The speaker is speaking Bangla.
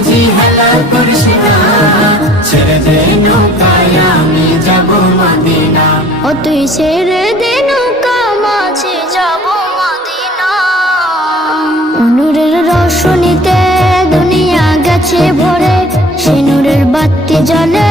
মাঝি হেলা করিস না, ছেড়ে দে নৌকায় আমি যাব মদিনা। ও তুই ছেড়ে দে নৌকা, মাঝি যাব মদিনা। নূরের রোশনীতে দুনিয়া গেছে ভরে, সে নূরের বাতি জ্বলে